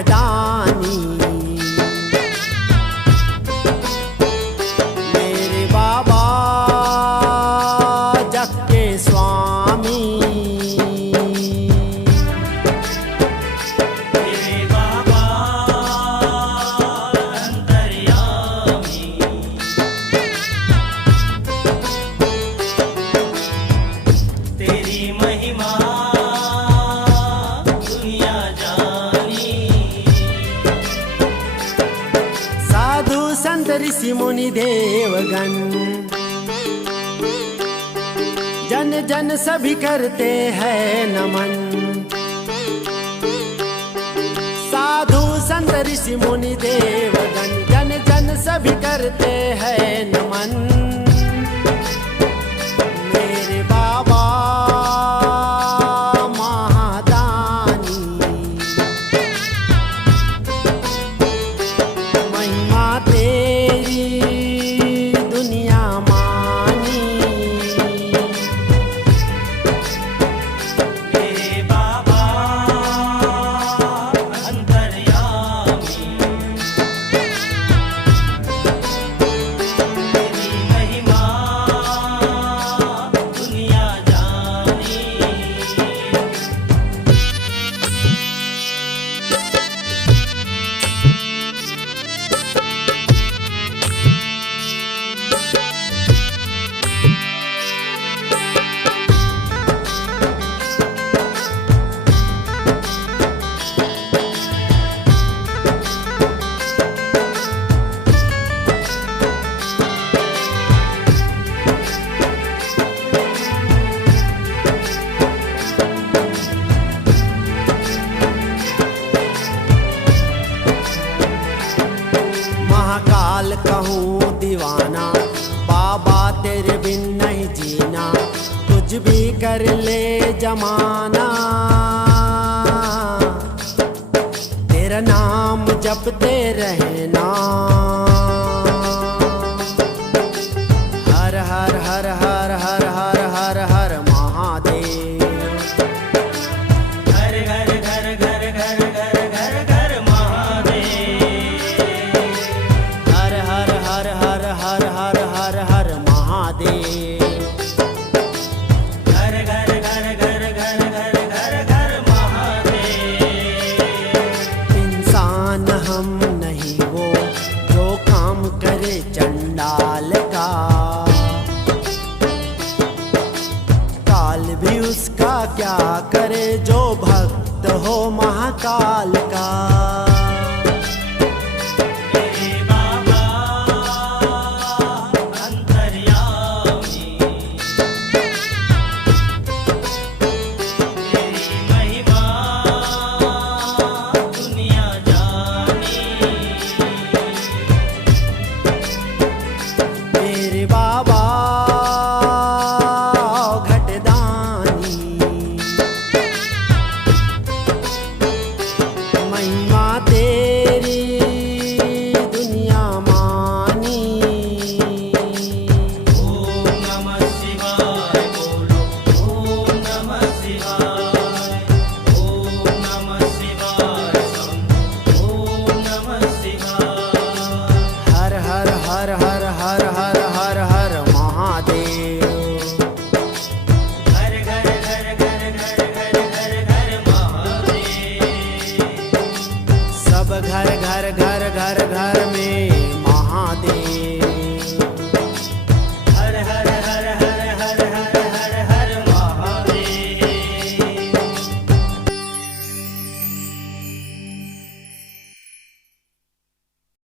घटदानी। मेरे बाबा जग के स्वामी। तेरे बाबा अंतर्यामी। तेरी महिमा दुनिया जानी। साधु संत ऋषि मुनि देवगण जन जन सभी करते हैं नमन। साधु संत ऋषि मुनि देवगण जन जन सभी करते हैं नमन। मेरे बाबा महादानी। महिमा तेरी दुनिया मानी। तेरे बाबा अंतर्यामी। तेरी महिमा दुनिया जानी। महाकाल कहूँ दीवाना, बाबा तेरे बिन नहीं जीना। कुछ भी कर ले जमाना, तेरा नाम जपते रहना। हर हर हर हर हर हर हर हर महादेव। घर घर घर घर घर घर घर घर महादेव। हर हर हर हर हर हर हर हर महादेव। घर घर घर घर घर घर घर घर महादेव। इंसान हम नहीं वो जो काम करे चंडाल का। काल भी उसका क्या करे जो भक्त हो महाकाल का। तेरे बाबा अंतर्यामी। तेरी महिमा दुनिया जानी। मेरे बाबा घटदानी। महिमा तेरी दुनिया मानी। ओम नमः शिवाय बोलो। ओम नमः शिवाय। ओम नमः शिवाय शंभो। ओम नमः शिवाय। हर हर हर हर हर हर हर हर महादेव। घर घर घर घर घर घर घर घर महादेव। सब घर घर घर घर घर में